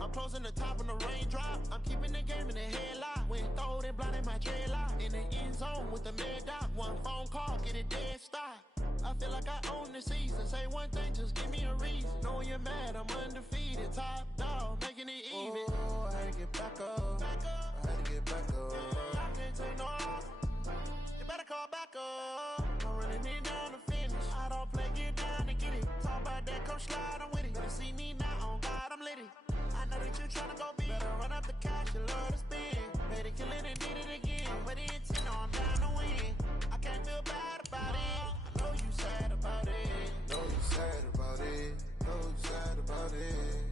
I'm closing the top on the raindrop. I'm keeping the game in the headlock. When throwed and blinded my dreadlock. In the end zone with the mad dot. One phone call, get it dead stop. I feel like I own the season. Say one thing, just give me a reason. Knowing you're mad, I'm undefeated. Top dog, making it even. Oh, I had to get back up. I had to get back up. I can't take no loss. You better call back up. I'm running it down to finish. I don't play, get down to get it. Talk about that, come slide, I'm with it. Better see me now, on God, I'm litty. I know that you're trying to go big. Better run up the cash, you love to spin. Made it, kill it, and did it again. With the intent, no, I'm down to win. I can't feel bad about it. I know you sad about it. Know you sad about it. Know you sad about it.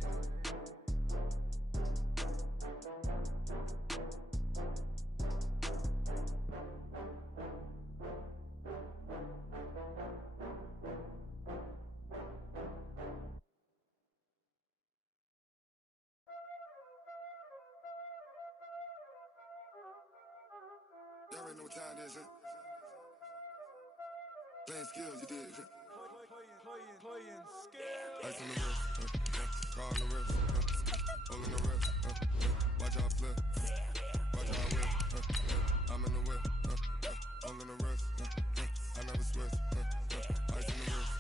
Y'all already know what time it is, huh? Playing skills, you did, huh? Playing skills. Ice on the wrist, car on the wrist, hole in the wrist, watch out flip, watch out whip, I'm in the whip, hole in the wrist, I never switch, ice on the wrist,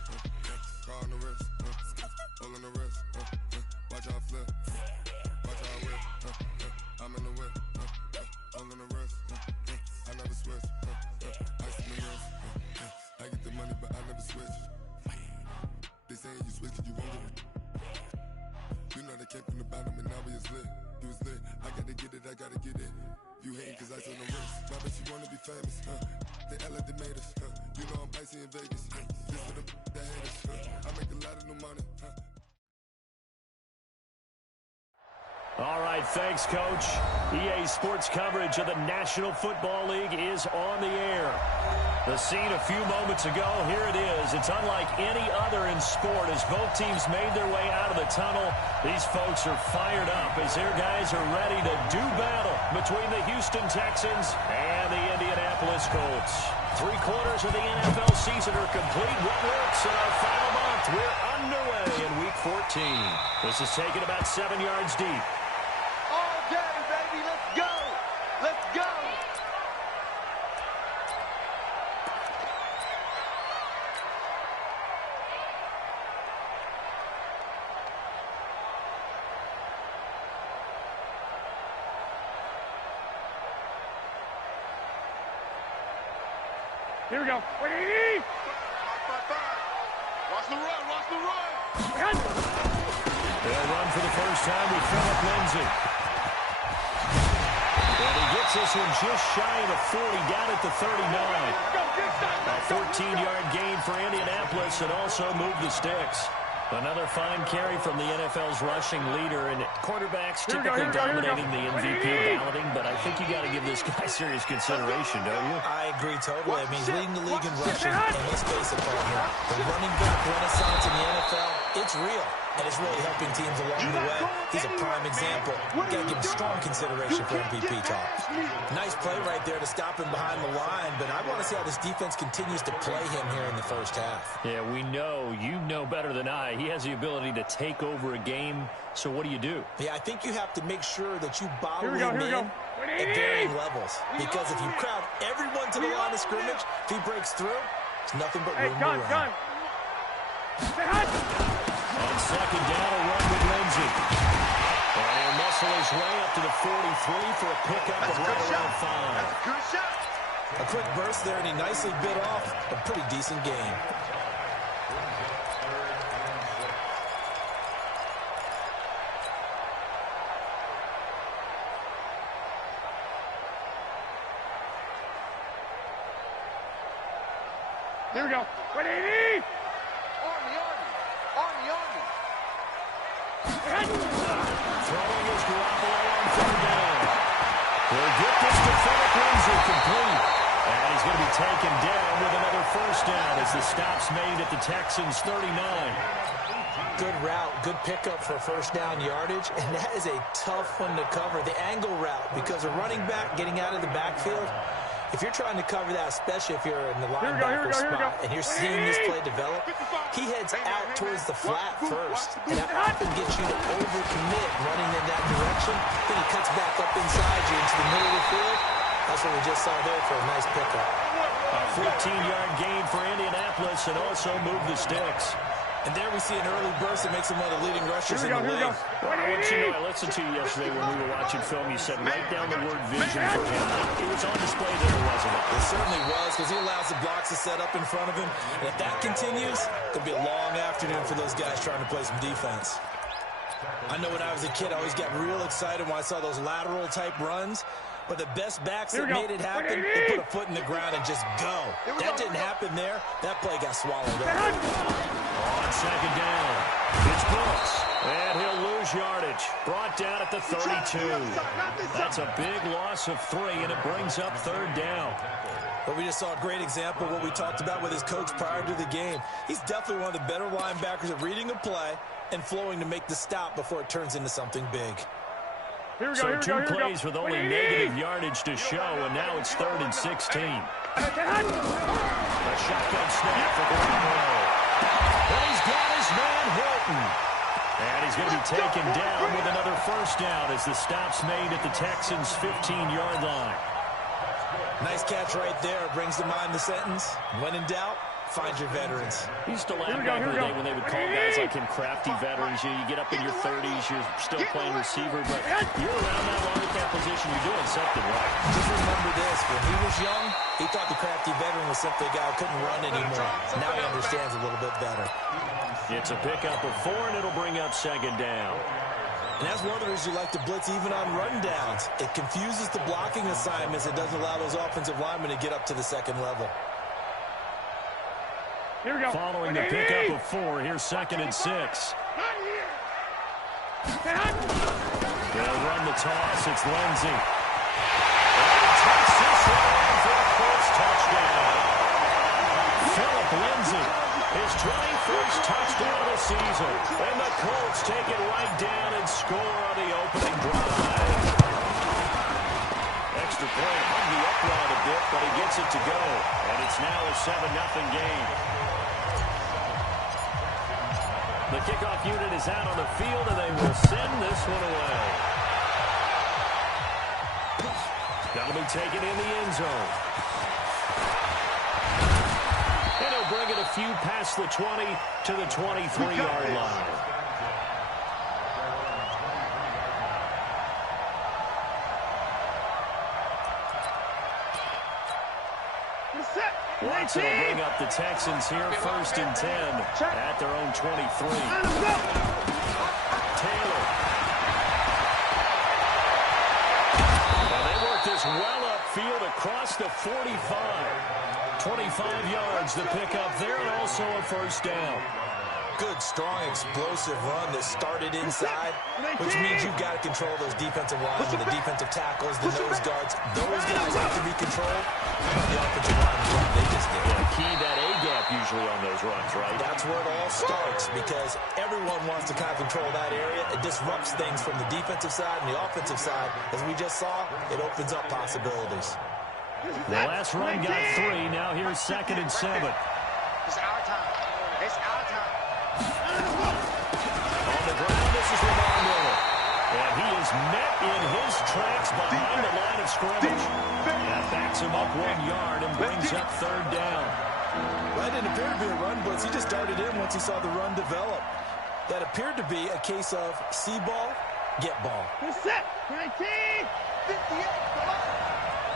car on the wrist, hole in the wrist, watch out flip, watch out whip, I'm in the whip, hole in the wrist, I never switch, ice on the wrist, I get the money but I never switch. They saying you switch 'cause you won't get it. You know they came from the bottom and now we is lit. You was lit, I gotta get it, I gotta get it. You hating 'cause ice on the wrist. My bitch, you wanna be famous, They Ella they made us, You know I'm icy in Vegas, This for the that hate us, I make a lot of new money, All right, thanks, Coach. EA Sports coverage of the National Football League is on the air. The scene a few moments ago, here it is. It's unlike any other in sport as both teams made their way out of the tunnel. These folks are fired up as their guys are ready to do battle between the Houston Texans and the Indianapolis Colts. 3/4 of the NFL season are complete. What works in our final month? We're underway in Week 14. This is taken about 7 yards deep. All day, baby. Let's go. Let's go. Here we go. Watch the run. Watch the run. They'll run for the first time with Phillip Lindsay. And he gets this one just shy of the 40, down at the 39. A 14-yard gain for Indianapolis and also moved the sticks. Another fine carry from the NFL's rushing leader, and quarterbacks typically dominating the MVP balloting, but I think you got to give this guy serious consideration, don't you? I agree totally. I mean, he's leading the league in rushing, and let's face it, Paul, here, the running back renaissance in the NFL, it's real, and it's really helping teams along the way. He's a prime example. You got to give him strong consideration for MVP talk. Nice play right there to stop him behind the line, but I want to see how this defense continues to play him here in the first half. Yeah, we know. You know better than I. He has the ability to take over a game, so what do you do? Yeah, I think you have to make sure that you bottle him in at varying levels, because if you crowd everyone to the line of scrimmage, if he breaks through, it's nothing but room to run. On second down, a run with Lindsay. And he'll muscle his way up to the 43 for a pickup of right around 5. That's a good shot. A quick burst there, and he nicely bit off a pretty decent gain. Here we go. 180! Army. Throwing is Garoppolo on third down. He'll get this to Phillip Lindsay complete. And he's going to be taken down with another first down as the stop's made at the Texans' 39. Good route, good pickup for first down yardage, and that is a tough one to cover, the angle route, because a running back getting out of the backfield, If you're trying to cover that, especially if you're in the linebacker spot and you're seeing this play develop, he heads out towards the flat first. And that often gets you to overcommit running in that direction. Then he cuts back up inside you into the middle of the field. That's what we just saw there for a nice pickup. A 14-yard gain for Indianapolis and also move the sticks. And there we see an early burst that makes him one of the leading rushers in the league. Well, I want you to know, I listened to you yesterday when we were watching film. You said write down the word vision for him. It was on display there, wasn't it? It certainly was, because he allows the blocks to set up in front of him. And if that continues, it'll be a long afternoon for those guys trying to play some defense. I know when I was a kid, I always got real excited when I saw those lateral-type runs. But the best backs that made it happen, they put a foot in the ground and just go. That didn't happen there. That play got swallowed up. On second down, it's Brooks. And he'll lose yardage. Brought down at the 32. That's a big loss of 3, and it brings up third down. But we just saw a great example of what we talked about with his coach prior to the game. He's definitely one of the better linebackers at reading a play and flowing to make the stop before it turns into something big. So two plays with only negative yardage to show, and now it's 3rd and 16. A shotgun snap for Garoppolo. And he's got his man Hilton. And he's going to be taken down with another first down as the stop's made at the Texans' 15-yard line. Nice catch right there. Brings to mind the sentence, when in doubt, find your veterans. He used to laugh back in the day when they would call guys like him crafty veterans. You get up in your 30s, you're still playing receiver, but you're around that long at that position, you're doing something right. Just remember this, when he was young, he thought the crafty veteran was simply a guy who couldn't run anymore. Now he understands a little bit better. It's a pickup of 4, and it'll bring up second down. And that's one of the reasons you like to blitz even on run downs. It confuses the blocking assignments. It doesn't allow those offensive linemen to get up to the second level. Here we go. Following the pickup of 4, here's 2nd and 6. They'll run the toss. It's Lindsey. And he takes this one for a Colts touchdown. Philip Lindsey, his 21st touchdown of the season. And the Colts take it right down and score on the opening drive. Extra point, hung the upright a bit, but he gets it to go. And it's now a 7-0 game. The kickoff unit is out on the field, and they will send this one away. That'll be taken in the end zone. And he'll bring it a few past the 20 to the 23-yard line. Watson will bring up the Texans here, 1st and 10 at their own 23. Taylor. Now they work this well upfield across the 45. 25 yards the pickup there, and also a first down. Good, strong, explosive run that started inside, which means you've got to control those defensive linemen, the defensive tackles, the nose guards. Those guys have to be controlled. The offensive line, they just did. Yeah, key that A-gap usually on those runs, right? That's where it all starts, because everyone wants to kind of control that area. It disrupts things from the defensive side and the offensive side. As we just saw, it opens up possibilities. The last run got 3. Now here's 2nd and 7. It's our time. It's our time. On the ground, this is Lamar Miller. And he is met in his tracks behind the line of scrimmage. That backs him up 1 yard and brings up third down. Well, that didn't appear to be a run blitz. He just darted in once he saw the run develop. That appeared to be a case of see ball, get ball. Set. 19. 58. Come on.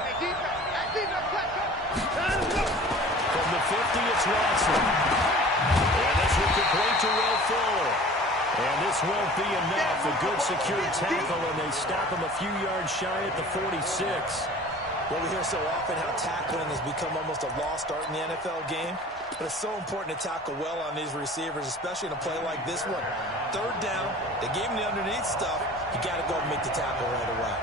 Hey, defense. Hey, defense. Let's go. From the 50, it's Watson. And this will complete to Will Fuller. And this won't be enough. A good secure tackle, and they stop him a few yards shy at the 46. Well, we hear so often how tackling has become almost a lost art in the NFL game. But it's so important to tackle well on these receivers, especially in a play like this one. Third down, they gave him the underneath stuff. You got to go and make the tackle right away.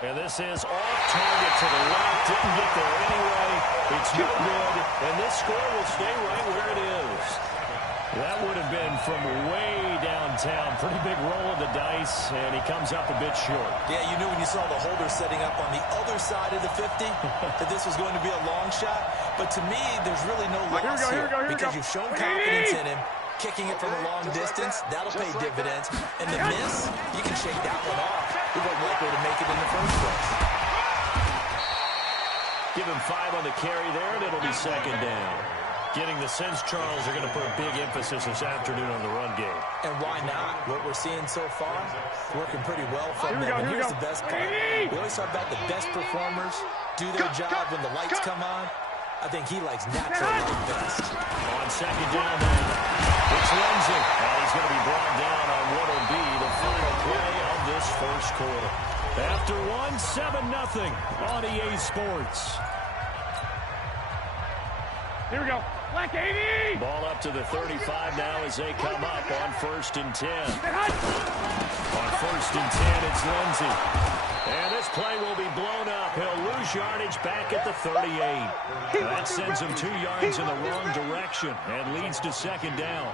And this is off target to the left. Didn't get there anyway. It's no good. And this score will stay right where it is. That would have been from way downtown. Pretty big roll of the dice, and he comes up a bit short. Yeah, you knew when you saw the holder setting up on the other side of the 50 that this was going to be a long shot. But to me, there's really no loss here because you've shown confidence in him. Kicking it from a long distance, that'll pay dividends. And the miss, you can shake that one off. He wasn't likely to make it in the first place. Give him 5 on the carry there, and it'll be second down. Getting the sense Charles are going to put a big emphasis this afternoon on the run game. And why not? What we're seeing so far, working pretty well from them. And here's the best part. We always talk about the best performers do their job when the lights come on. I think he likes natural light best. On second down, then, it's Lindsay. And he's going to be brought down on what will be the final play of this first quarter. After 7-0 on EA Sports. Here we go. Black 80! Ball up to the 35 now as they come up on 1st and 10. On 1st and 10, it's Lindsay. And this play will be blown up. He'll lose yardage back at the 38. That sends him 2 yards in the wrong direction and leads to second down.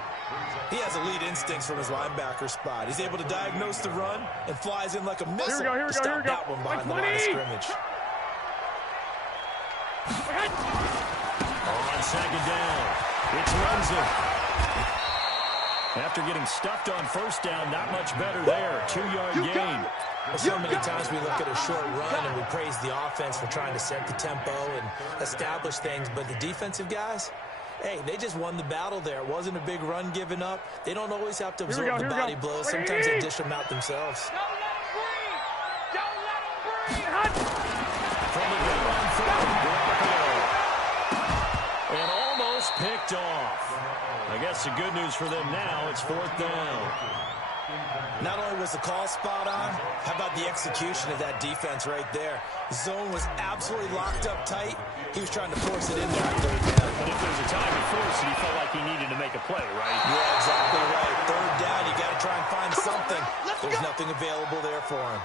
He has elite instincts from his linebacker spot. He's able to diagnose the run and flies in like a missile to stop that one behind the line of scrimmage. On second down, it's Lindsay. After getting stuffed on first down, not much better there. 2-yard gain. So many times we look at a short run and we praise the offense for trying to set the tempo and establish things, but the defensive guys, hey, they just won the battle there. It wasn't a big run given up. They don't always have to absorb the body blows. Sometimes they dish them out themselves. Don't let him breathe! Don't let him breathe! From the goal line forward, and almost picked off. I guess the good news for them now, it's 4th down. Not only was the call spot on, how about the execution of that defense right there? Zone was absolutely locked up tight. He was trying to force it in there on 3rd down. But if there's a time to force it, he felt like he needed to make a play, right? Yeah, exactly right. 3rd down, you got to try and find something. There's nothing available there for him.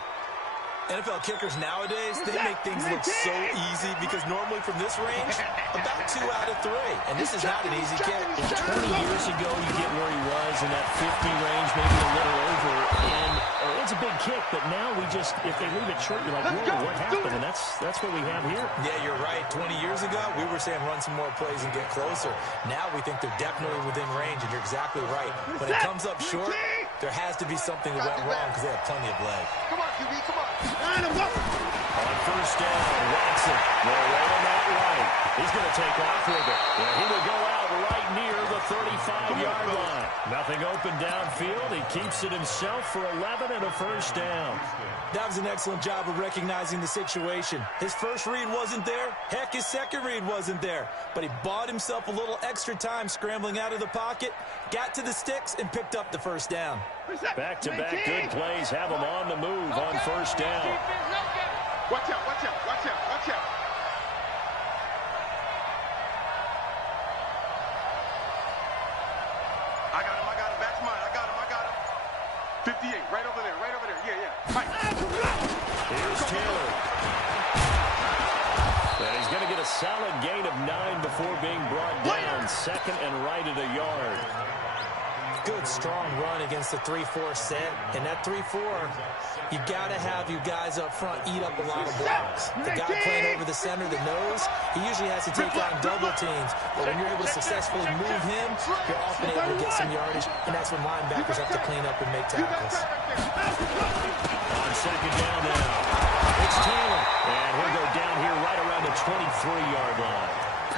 NFL kickers nowadays, they make things look so easy because normally from this range, about 2 out of 3. And this is not an easy kick. 20 years ago, you get where he was in that 50 range, maybe a little over. And it's a big kick, but now we just, if they leave it short, you're like, whoa, what happened? And that's what we have here. Yeah, you're right. 20 years ago, we were saying run some more plays and get closer. Now we think they're definitely within range, and you're exactly right. When it comes up short, there has to be something that went wrong because they have plenty of leg. Come on, QB, come on. On first down, Watson will roll him out right. He's going to take off with it. Well, he will go out right near the 35-yard line. Nothing open downfield. He keeps it himself for 11 and a first down. That was an excellent job of recognizing the situation. His first read wasn't there. Heck, his second read wasn't there. But he bought himself a little extra time scrambling out of the pocket, got to the sticks, and picked up the first down. Back-to-back good plays have him on the move on first down. Watch out, watch out, watch out, watch out. I got him, that's mine, I got him. 58, right over there, yeah. Right. Here's Taylor. And he's going to get a solid gain of 9 before being brought down. Second and right at a yard. Good, strong run against the 3-4 set. And that 3-4, you got to have you guys up front eat up a lot of blocks. The guy playing over the center, the nose, he usually has to take on double teams. But when you're able to successfully move him, you're often able to get some yardage. And that's when linebackers have to clean up and make tackles. On second down now, it's Taylor. And he'll go down here right around the 23-yard line.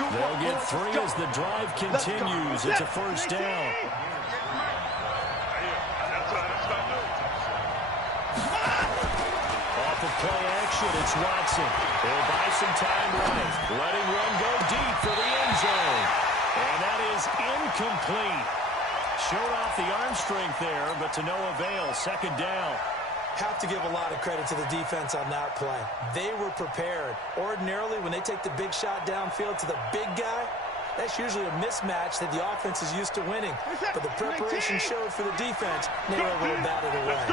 They'll get 3 as the drive continues. It's a first down. Off of play action, it's Watson. He'll buy some time right. Letting run go deep for the end zone. And that is incomplete. Showed off the arm strength there, but to no avail. Second down. Have to give a lot of credit to the defense on that play. They were prepared. Ordinarily, when they take the big shot downfield to the big guy, that's usually a mismatch that the offense is used to winning. But the preparation showed for the defense, and they were able to bat it away.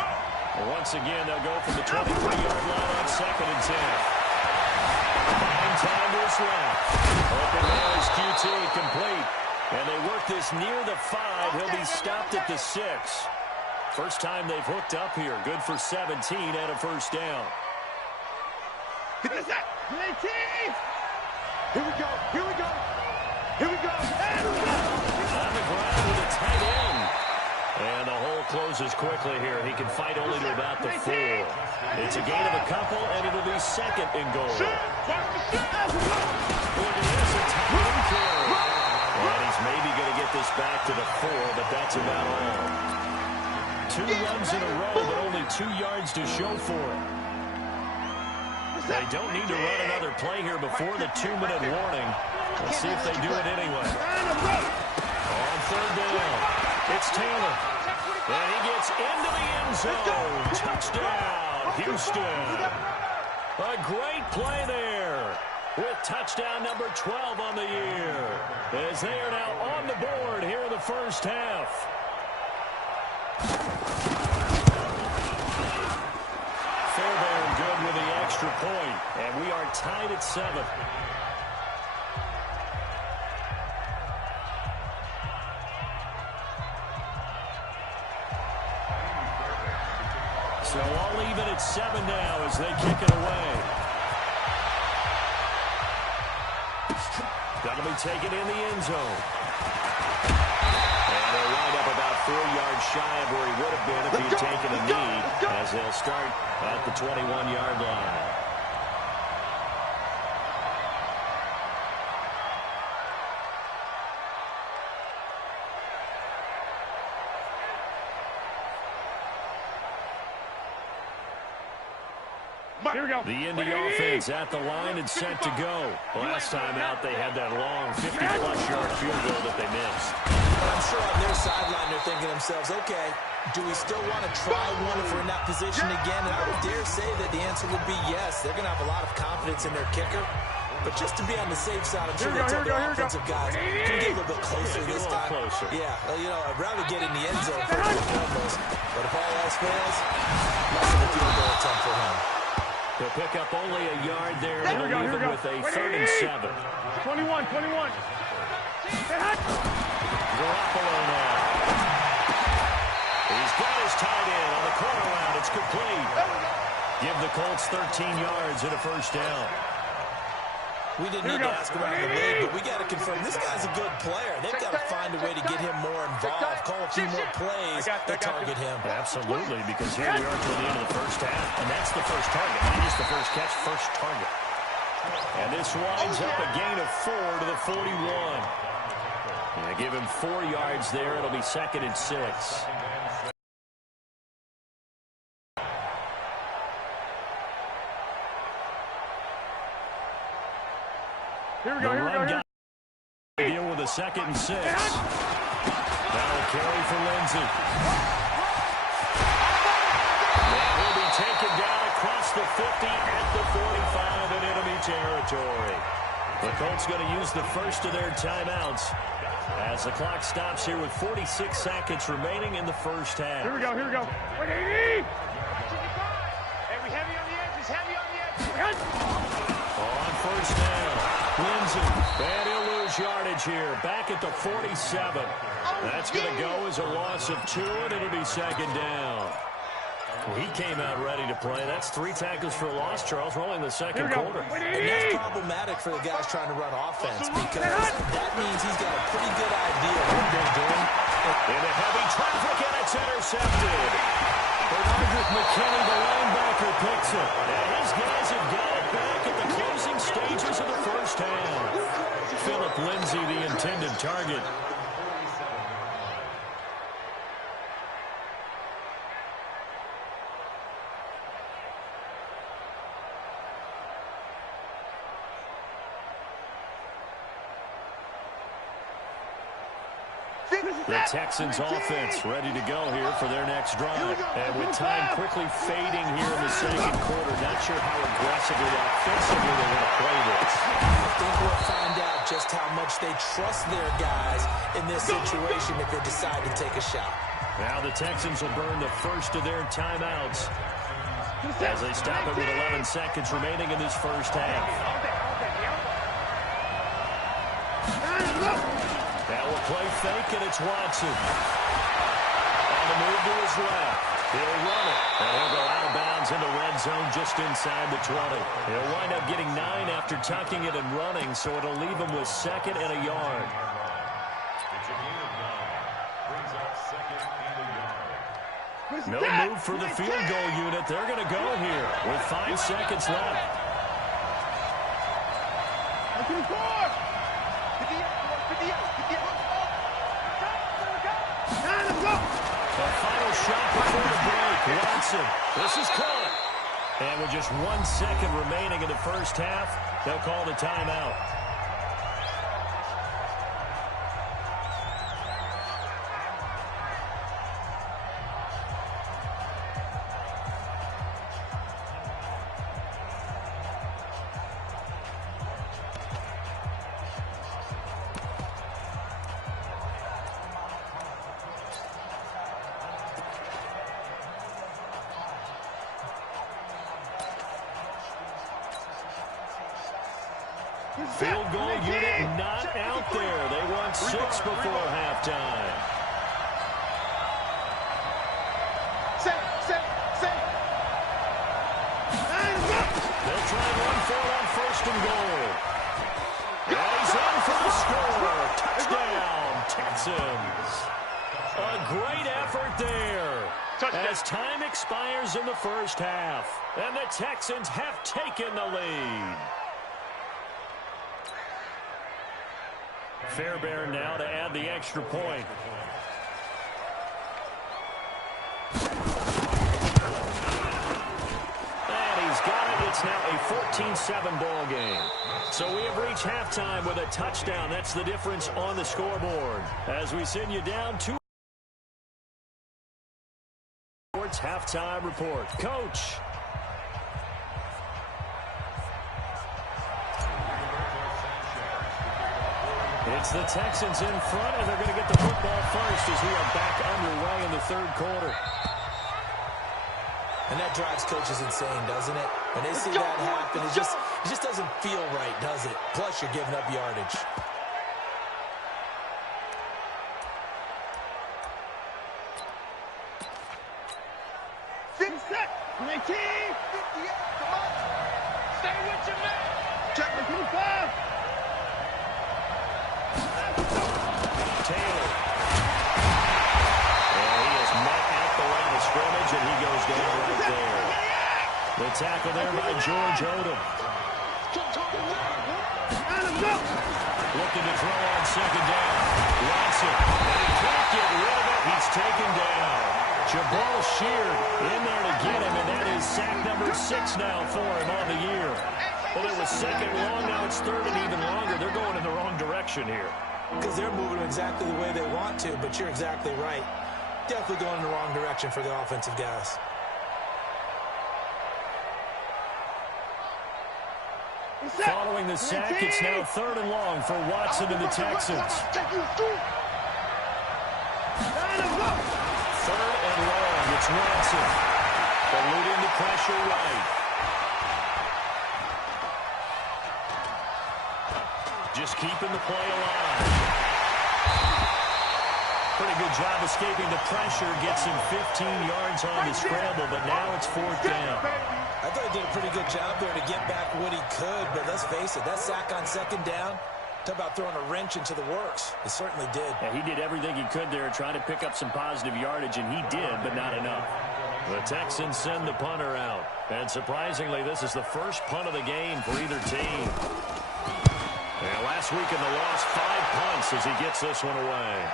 Well, once again, they'll go from the 23-yard line on second and 10. 9 time is left. Open there is QT complete. And they work this near the 5. He'll be stopped at the 6. First time they've hooked up here. Good for 17 and a first down. Here we go. Here we go. Here we go. On the ground with a tight end. And the hole closes quickly here. He can fight only to about the 4. It's a gain of a couple, and it'll be second and goal. Look at this, a tight end carry. And he's maybe going to get this back to the 4, but that's about all. 2 runs in a row, but only 2 yards to show for it. They don't need to run another play here before the 2-minute warning. Let's see if they do it anyway. On third down, it's Taylor. And he gets into the end zone. Touchdown, Houston. A great play there with touchdown number 12 on the year, as they are now on the board here in the first half. Fairbairn good with the extra point, and we are tied at 7. So all even at 7 now as they kick it away. That'll be taken in the end zone. And they'll wind up about 4 yards shy of where he would have been if he had taken a knee, as they'll start at the 21-yard line. Here we go. The Indy offense at the line and set to go. Last time out, they had that long 50-plus yard field goal that they missed. But I'm sure on their sideline they're thinking to themselves, okay, do we still want to try one if we're in that position again? And I would dare say that the answer would be yes. They're going to have a lot of confidence in their kicker. But just to be on the safe side, I'm sure they'll tell their offensive guys, can we get a little bit closer this time? Yeah, you know, I'd rather get in the end zone first and foremost. But if all else fails, less of a field goal attempt for him. They'll pick up only a yard there, and they'll leave it with a 3rd and 7. 21. Garoppolo now. He's got his tight end on the corner route. It's complete. Give the Colts 13 yards and a first down. We didn't need to ask around the league, but we got to confirm this guy's a good player. They've got to find a way to get him more involved, call a few more plays that target him. Absolutely, because here we are toward the end of the first half, and that's the first target. Not just the first catch, first target. And this winds up a gain of 4 to the 41. And give him 4 yards there. It'll be 2nd and 6. Here we go. Deal with a 2nd and 6. Now a carry for Lindsey. And he'll be taken down across the 50 at the 45 in enemy territory. The Colts going to use the first of their timeouts as the clock stops here with 46 seconds remaining in the first half. Here we go. 180. Hey, we heavy on the edges. On first down, Lindsey, and he'll lose yardage here. Back at the 47. That's going to go as a loss of 2, and it'll be 2nd down. He came out ready to play. That's 3 tackles for a loss, Charles. We're only in the second quarter. And that's problematic for the guys trying to run offense because that means he's got a pretty good idea of what they're doing. Into heavy traffic, and it's intercepted. Bernard McKinney, the linebacker, picks it. And his guys have got it back at the closing stages of the first half. Philip Lindsay, the intended target. The Texans offense ready to go here for their next drive. And with time quickly fading here in the second quarter, not sure how aggressively, offensively they want to play this. I think we'll find out just how much they trust their guys in this situation if they decide to take a shot. Now the Texans will burn the first of their timeouts as they stop it with 11 seconds remaining in this first half. That will fake, and it's Watson. On the move to his left. He'll run it, and he'll go out of bounds into red zone just inside the 20. He'll wind up getting 9 after tucking it and running, so it'll leave him with 2nd and a yard. No move for the field goal unit. They're going to go here with 5 seconds left. The final shot before the break. Watson. This is caught. And with just 1 second remaining in the first half, they'll call the timeout. Field goal unit not out there. They want 6 before halftime. They'll try and run for it on 1st and goal. And he's in for the score. Touchdown, Texans. A great effort there. As time expires in the first half. And the Texans have taken the lead. Fairbairn now to add the extra point. And he's got it. It's now a 14-7 ball game. So we have reached halftime with a touchdown. That's the difference on the scoreboard. As we send you down 2. Sports halftime report. Coach. It's the Texans in front, and they're going to get the football first as we are back underway in the 3rd quarter. And that drives coaches insane, doesn't it? When they see that happen, it just doesn't feel right, does it? Plus, you're giving up yardage. The tackle there by George Odom. Looking to throw on 2nd down. Watson. And he can't get rid of it. He's taken down. Jabal Sheard in there to get him, and that is sack number 6 now for him on the year. Well, it was 2nd long. Now it's 3rd and even longer. They're going in the wrong direction here. Because they're moving exactly the way they want to, but you're exactly right. Definitely going in the wrong direction for the offensive guys. Following the sack, it's now 3rd and long for Watson and the Texans. 3rd and long, it's Watson. Eluding the pressure right. Just keeping the play alive. Pretty good job escaping the pressure. Gets him 15 yards on the scramble, but now it's 4th down. I thought he did a pretty good job there to get back what he could, but let's face it, that sack on 2nd down, talk about throwing a wrench into the works. It certainly did. Yeah, he did everything he could there trying to pick up some positive yardage, and he did, but not enough. The Texans send the punter out, and surprisingly, this is the first punt of the game for either team. And last week in the loss, 5 punts as he gets this one away.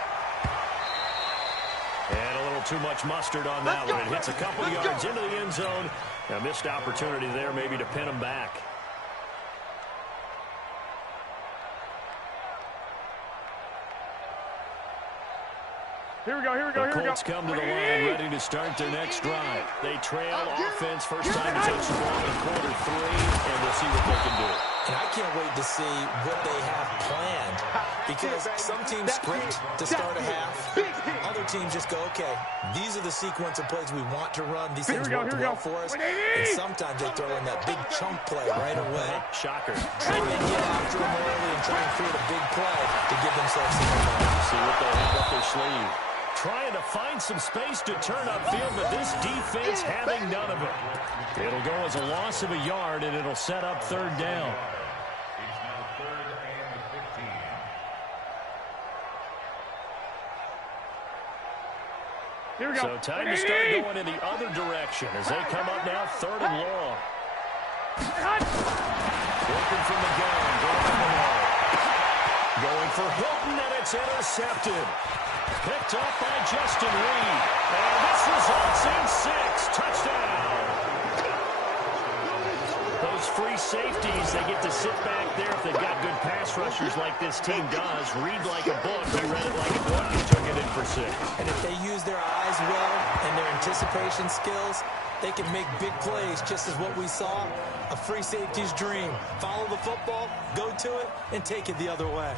And a little too much mustard on that one. It hits a couple yards into the end zone. A missed opportunity there maybe to pin him back. Here we go. The Colts come to the line ready to start their next drive. They trail offense first time to touch the ball in quarter 3, and we'll see what they can do. And I can't wait to see what they have planned, because some teams script to start a half. Other teams just go, okay, these are the sequence of plays we want to run. These things work well for us. And sometimes they throw in that big chunk play right away. Shocker. Try and get after them early and try and create a big play to give themselves some momentum. See what they have up their sleeve. Trying to find some space to turn upfield, but this defense having none of it. It'll go as a loss of a yard, and it'll set up third down. It's now 3rd and 15. Here we go. So time to start going in the other direction as they come up now 3rd and long. Working from the gun. Going for Hilton, and it's intercepted. Picked up by Justin Reed. And this results in 6. Touchdown. Those free safeties, they get to sit back there if they've got good pass rushers like this team does. Read like a book. He read it like a book and took it in for 6. And if they use their eyes well and their anticipation skills, they can make big plays, just as what we saw. A free safety's dream. Follow the football, go to it, and take it the other way.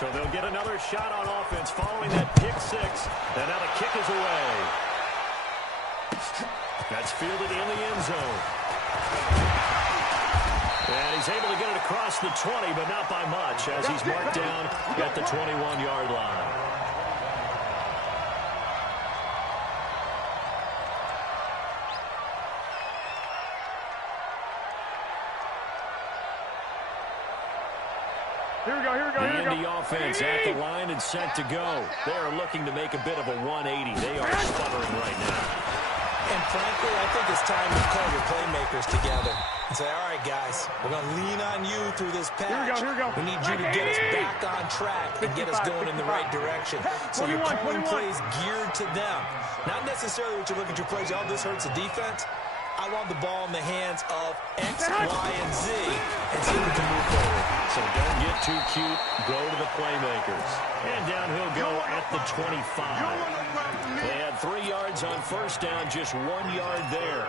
So they'll get another shot on offense following that pick 6. And now the kick is away. That's fielded in the end zone. And he's able to get it across the 20, but not by much, as he's marked down at the 21-yard line. Here we go, here we go, here we go. The Indy offense at the line and set to go. They are looking to make a bit of a 180. They are sputtering right now. And frankly, I think it's time to call your playmakers together and say, all right, guys, we're going to lean on you through this patch. Here we go. We need you to get us back on track and get us going in the right direction. So you're calling plays geared to them. Not necessarily what you look at your plays, oh, this hurts the defense. I want the ball in the hands of X, Y, and Z and see if we can move forward. So don't get too cute. Go to the playmakers. And down he'll go at the 25. They had 3 yards on first down, just 1 yard there.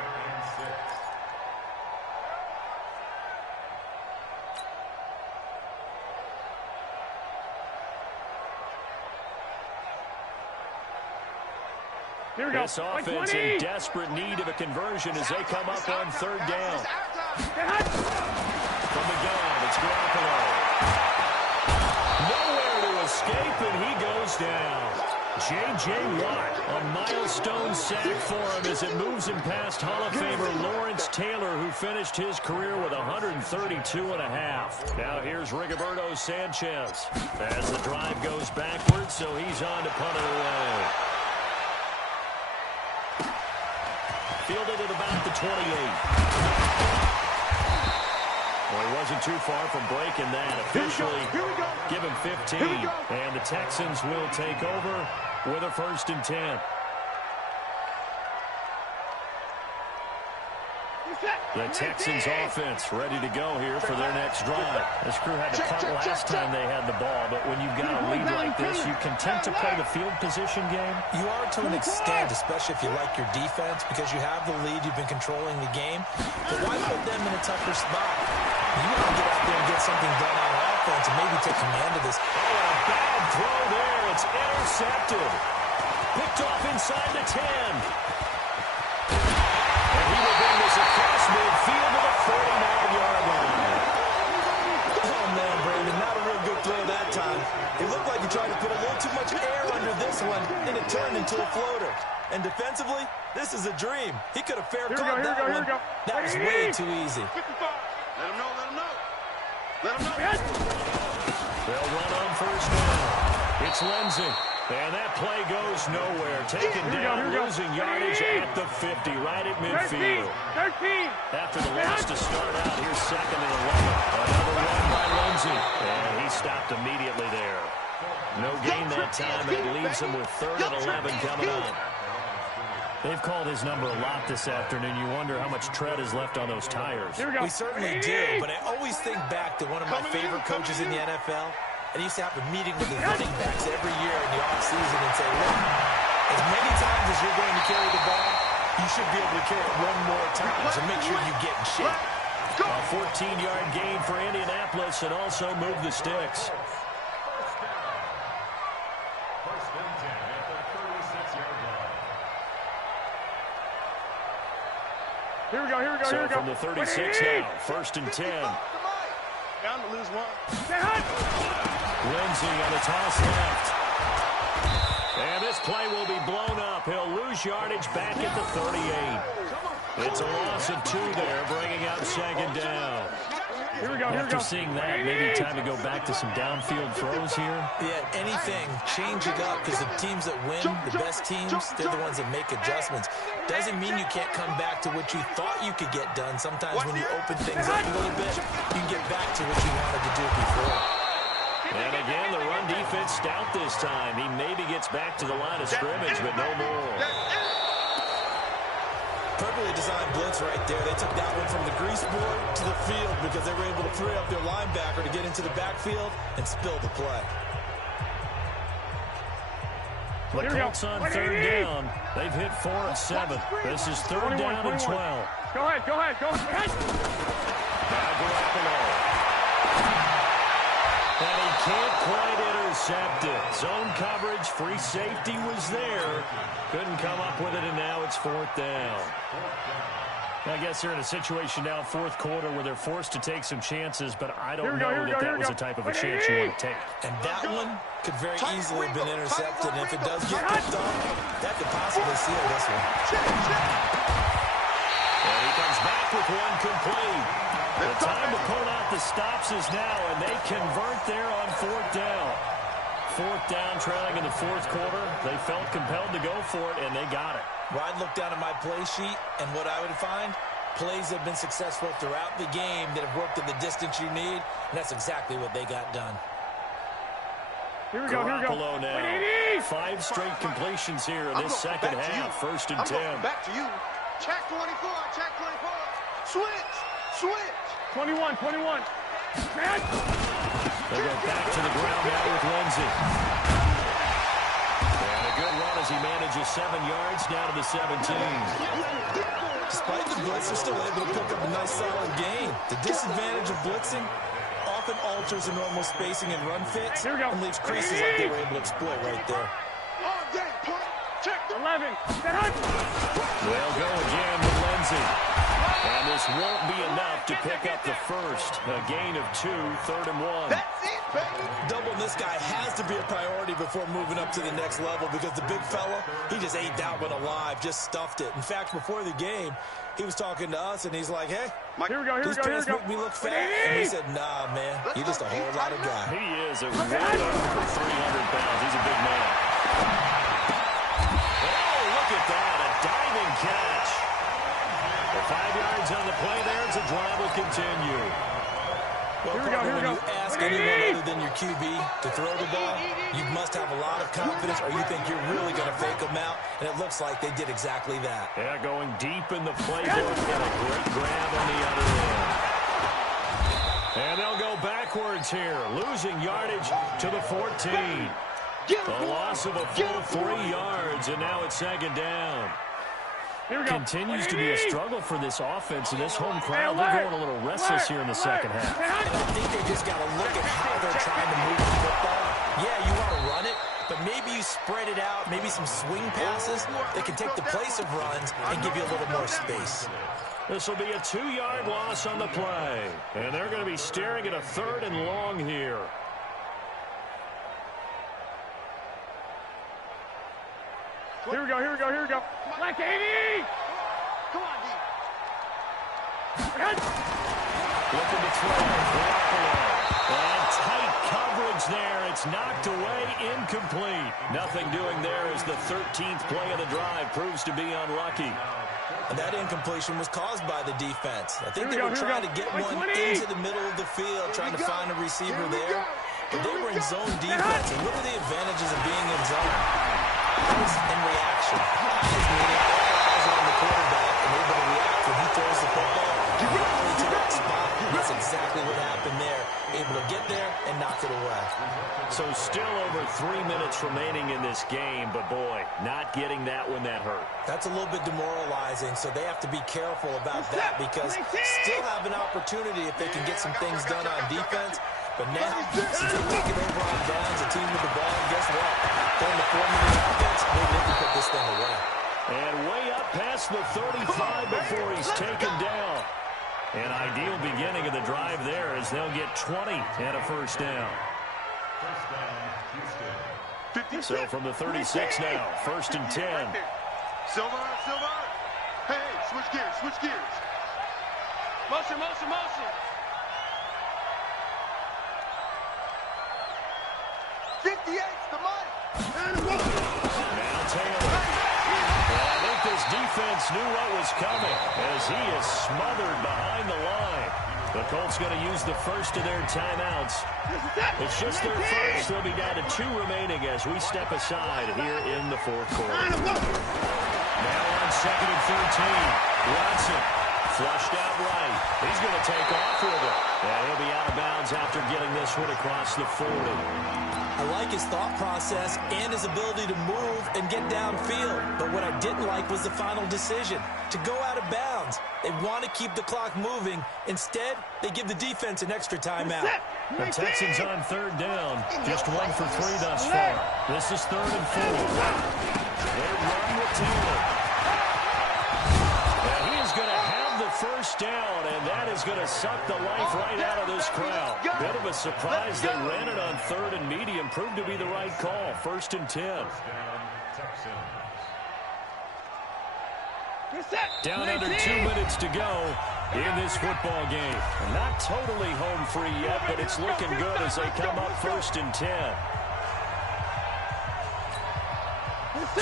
Here we go. This offense in desperate need of a conversion as they come up on third down. From the gun, it's Garoppolo. Nowhere to escape, and he goes down. J.J. Watt, a milestone sack for him as it moves him past Hall of Famer Lawrence Taylor, who finished his career with 132.5. Now here's Rigoberto Sanchez as the drive goes backwards, so he's on to punt it away. Fielded at about the 28. Well, he wasn't too far from breaking that. Officially, give him 15. And the Texans will take over with a 1st and 10. The Texans offense ready to go here for their next drive. This crew had to punt last time they had the ball, but when you've got a lead like this, you content to play the field position game? You are to an extent, especially if you like your defense, because you have the lead, you've been controlling the game. But why put them in a tougher spot? You want to get out there and get something done on offense and maybe take command of this. Oh, a bad throw there. It's intercepted. Picked off inside the 10. And he will bring this across midfield to the 49-yard line. Oh, man, Brandon, not a real good throw that time. It looked like he tried to put a little too much air under this one, and it turned into a floater. And defensively, this is a dream. He could have fair caught that one. That was way too easy. 55. Let him know, let him know. Let him know. They'll run on first down. It's Lindsey. And that play goes nowhere. Taken down, losing yardage at the 50, right at midfield. 13. After the loss to start out, here's 2nd and 11. Another run by Lindsey. And he stopped immediately there. No gain that time. That leaves him with 3rd and 11 coming up. They've called his number a lot this afternoon. You wonder how much tread is left on those tires. Here we go. We certainly do, but I always think back to one of my favorite coaches in the NFL, and he used to have a meeting with his running backs every year in the offseason and say, look, as many times as you're going to carry the ball, you should be able to carry it one more time, so make sure you get in shape. A 14-yard gain for Indianapolis and also move the sticks. Here we go, here we go, So here we go. from the 36 now, 1st and 10. Down to lose one. Lindsey on the toss left. And this play will be blown up. He'll lose yardage back at the 38. It's a loss of 2 there, bringing up 2nd down. Here we go, here we After go. seeing that, maybe time to go back to some downfield throws here. Yeah, anything, change it up, because the teams that win, the best teams, they're the ones that make adjustments. Doesn't mean you can't come back to what you thought you could get done. Sometimes when you open things up a little bit, you can get back to what you wanted to do before. And again, the run defense stout this time. He maybe gets back to the line of scrimmage, but no more. Perfectly designed blitz right there. They took that one from the grease board to the field because they were able to free up their linebacker to get into the backfield and spill the play. The Colts on 3rd down. They've hit 4 of 7. This is 3rd down and 12. Go ahead, go ahead, go ahead. Now Garoppolo. And he can't quite intercept it. Zone coverage, free safety was there. Couldn't come up with it, and now it's 4th down. I guess they're in a situation now, 4th quarter, where they're forced to take some chances, but I don't know that was the type of a chance you want to take. And that one could very easily have been intercepted, and if it does get picked off, that could possibly seal this one. And he comes back with one complete. The time to pull out the stops is now, and they convert there on 4th down. 4th down, trailing in the 4th quarter. They felt compelled to go for it, and they got it. Well, I'd look down at my play sheet, and what I would find, plays have been successful throughout the game that have worked at the distance you need, and that's exactly what they got done. Here we go, here we go. Garoppolo now. 5 straight completions here in this second half. 1st and 10. Back to you. Check 24, check 24. Switch, switch. 21, 21. Man. They go back to the ground now with Lindsey. And a good run as he manages 7 yards now to the 17. Despite the blitz, they're still able to pick up a nice solid gain. The disadvantage of blitzing often alters the normal spacing and run fits and leaves creases like they were able to exploit right there. 11. They'll go again with Lindsey. And this won't be enough to pick up the first. A gain of 2, 3rd and 1. That's it, baby. Doubling this guy has to be a priority before moving up to the next level because the big fella, he just ate that one alive, just stuffed it. In fact, before the game, he was talking to us, and he's like, hey, Here we go, here we these go, here we pants go. make me look fat. And we said, nah, man, you're just a whole lot of guy. He is a well over 300 pounds. He's a big man. Oh, look at that. A diving catch. The 5 yards on the play there as the drive will continue. Well, when you ask anyone other than your QB to throw the ball, you must have a lot of confidence or you think you're really going to fake them out, and it looks like they did exactly that. Yeah, going deep in the playbook and a great grab on the other end. And they'll go backwards here, losing yardage to the 14. A loss of a full 3 yards, and now it's 2nd down. Continues to be a struggle for this offense and this home crowd. They're going a little restless here in the second half. And I think they just got to look at how they're trying to move the football. Yeah, you want to run it, but maybe you spread it out, maybe some swing passes that can take the place of runs and give you a little more space. This will be a 2-yard loss on the play. And they're going to be staring at a 3rd and long here. Here we go, here we go, here we go. Black 80! Come on, D. Looking to throw. And tight coverage there. It's knocked away, incomplete. Nothing doing there as the 13th play of the drive proves to be unlucky. And that incompletion was caused by the defense. I think they were trying to get one into the middle of the field, trying to find a receiver there. But they were in zone defense, and what are the advantages of being in zone? eyes and reaction. Eyes meaning all eyes are on the quarterback and able to react when he throws the football. Rally to that spot, and that's exactly what happened there. Able to get there and knock it away. So still over 3 minutes remaining in this game, but boy, not getting that one that hurt. That's a little bit demoralizing, so they have to be careful about that because still have an opportunity if they can get some things done on defense. But now, since they're taking over on downs, a team with the ball, guess what? During the 4-minute offense, maybe they can put this thing away. And way up past the 35 before he's taken down. An ideal beginning of the drive there as they'll get 20 and a first down. So from the 36 now, 1st and 10. Silver. Hey, switch gears. Motion. 58's the mark. Now Taylor. Well, I think this defense knew what was coming as he is smothered behind the line. The Colts going to use the first of their timeouts. It's just their first. They'll be down to 2 remaining as we step aside here in the 4th quarter. Now on 2nd and 13. Watson flushed out right. He's going to take off with it. And he'll be out of bounds after getting this one across the 40. I like his thought process and his ability to move and get downfield. But what I didn't like was the final decision, to go out of bounds. They want to keep the clock moving. Instead, they give the defense an extra timeout. The Texans on 3rd down. Just 1 for 3 thus far. This is 3rd and 4. They run with Taylor. And he is going to have the first down, and that is going to suck the life right out of this crowd. Bit of a surprise. They ran it on 3rd and medium. Proved to be the right call. 1st and 10. Down under 2 minutes to go in this football game. Not totally home free yet, but it's looking good as they come up 1st and 10.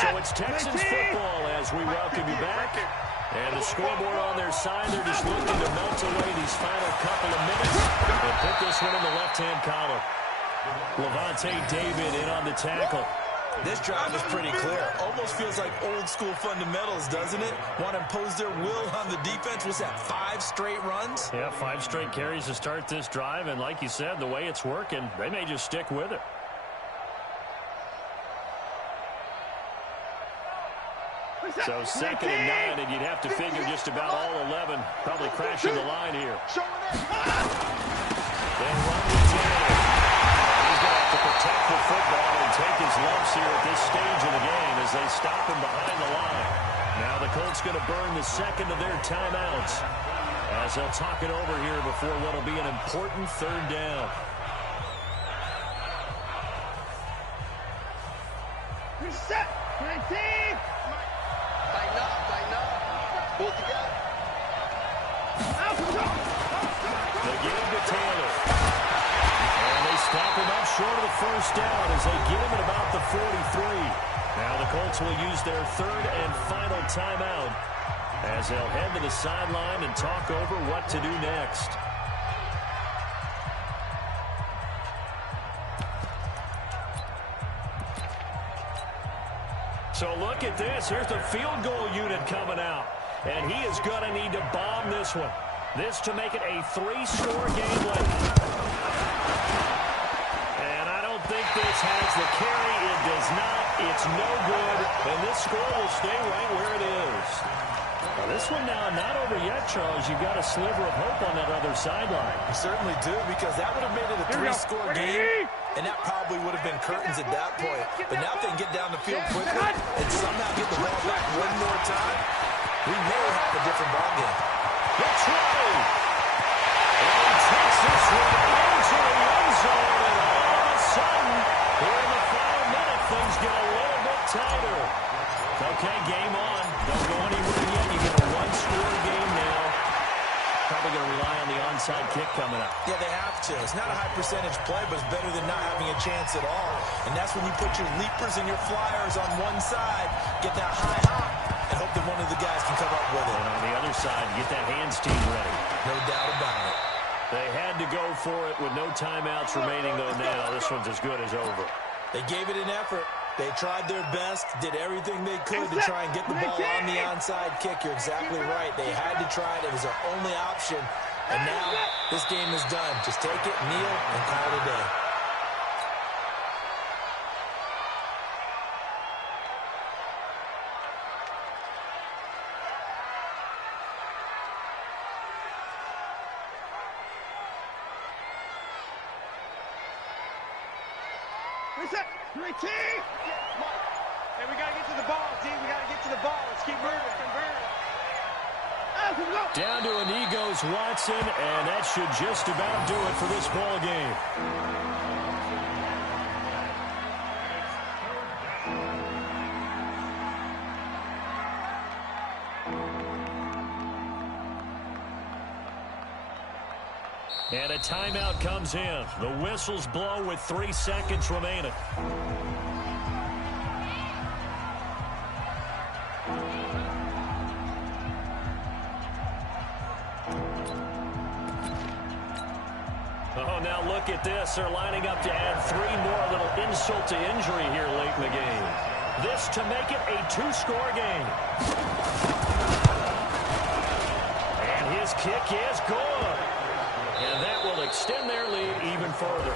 So it's Texans football as we welcome you back. And the scoreboard on their side, they're just looking to melt away these final couple of minutes and put this one in the left-hand column. Levante David in on the tackle. This drive is pretty clear. Almost feels like old-school fundamentals, doesn't it? Want to impose their will on the defense. Was that 5 straight runs? Yeah, 5 straight carries to start this drive. And like you said, the way it's working, they may just stick with it. So 2nd and 9, and you'd have to figure just about all 11 probably crashing the line here. They run with Taylor. He's going to have to protect the football and take his lumps here at this stage of the game as they stop him behind the line. Now the Colts going to burn the 2nd of their timeouts as they'll talk it over here before what will be an important 3rd down. Reset. 19. Pull together. They give him to Taylor. And they stop him up short of the first down as they get him at about the 43. Now the Colts will use their 3rd and final timeout as they'll head to the sideline and talk over what to do next. So look at this. Here's the field goal unit coming out. And he is going to need to bomb this one. This to make it a 3-score game late. And I don't think this has the carry. It does not. It's no good. And this score will stay right where it is. Now this one now not over yet, Charles. You've got a sliver of hope on that other sideline. You certainly do, because that would have made it a 3-score game. And that probably would have been curtains at that point. But now if they can get down the field quickly and somehow get the ball back one more time, we may have a different ballgame. That's right. And he takes this one into the end zone, and all of a sudden, here in the final minute, things get a little bit tighter. Okay, game on. Don't go anywhere yet. You get a 1-score game now. Probably going to rely on the onside kick coming up. Yeah, they have to. It's not a high-percentage play, but it's better than not having a chance at all. And that's when you put your leapers and your flyers on one side, get that high hop, and hope that one of the guys can come up with it. And on the other side, get that hands team ready. No doubt about it. They had to go for it with no timeouts remaining, though now this one's as good as over. They gave it an effort, They tried their best, did everything they could to try and get the ball on the onside kick. You're exactly right. They had to try it. It was their only option. And now this game is done. Just take it, kneel, and call it a day. Reset. 3T. Hey, we got to get to the ball, D. We got to get to the ball. Let's keep moving. Down to a knee goes Watson, and that should just about do it for this ball game. And a timeout comes in. The whistles blow with 3 seconds remaining. Oh, now look at this. They're lining up to add 3 more. A little insult to injury here late in the game. This to make it a 2-score game. And his kick is good. And that will extend their lead even further.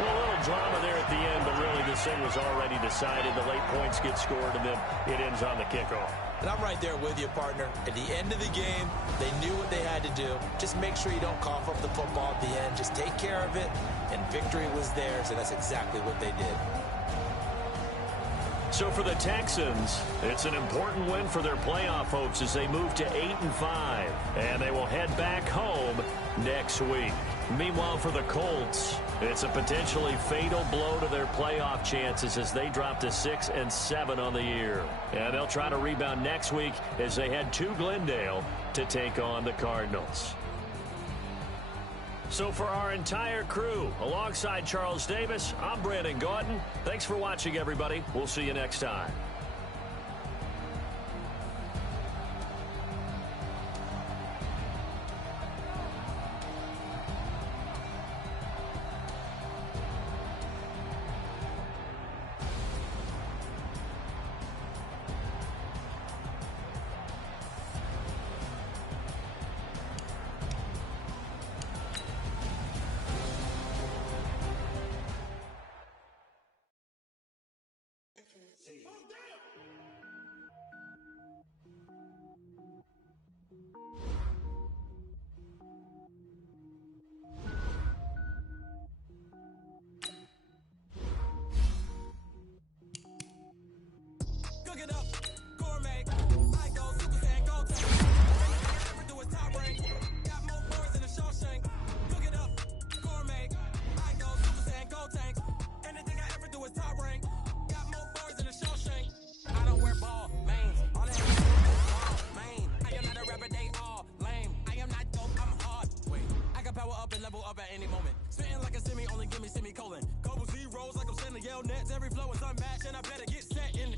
Well, a little drama there at the end, but really this thing was already decided. The late points get scored, and then it ends on the kickoff. And I'm right there with you, partner. At the end of the game, they knew what they had to do. Just make sure you don't cough up the football at the end. Just take care of it, and victory was theirs, and that's exactly what they did. So for the Texans, it's an important win for their playoff hopes as they move to 8-5, and they will head back home next week. Meanwhile, for the Colts, it's a potentially fatal blow to their playoff chances as they drop to 6-7 on the year. And they'll try to rebound next week as they head to Glendale to take on the Cardinals. So for our entire crew, alongside Charles Davis, I'm Brandon Gaudin. Thanks for watching, everybody. We'll see you next time. Nets, every flow is unmatched, and I better get set in.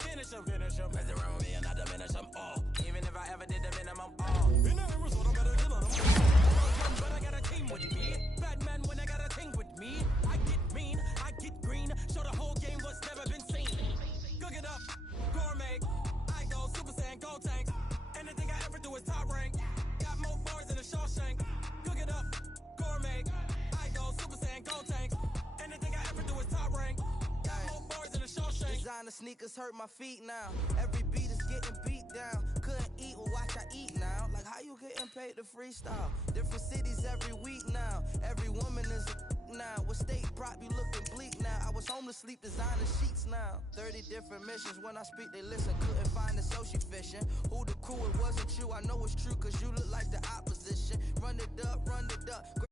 Finish them. Mess around with me and I diminish them all. Even if I ever did the minimum all. In the result, I'm better than them. But I got a team with me. Bad man when I got a team with me. I get mean, I get green. Show the whole game what's never been seen. Cook it up, gourmet. I go Super Saiyan, gold tank. Anything I ever do is top rank. Got more bars than a Shawshank. Cook it up, gourmet. I go Super Saiyan, gold tank. Anything I ever do is top rank. Got more bars than a Shawshank. Designer sneakers hurt my feet now. Every beat is getting beat down. Couldn't eat, well watch I eat now. Like how you getting paid to freestyle? Different cities every week now. Every woman is a now. What state prop you looking bleak now? I was home to sleep, designer sheets now. 30 different missions. When I speak they listen. Couldn't find the social fishing. Who the crew, it wasn't you. I know it's true cause you look like the opposition. Run it up, run it up.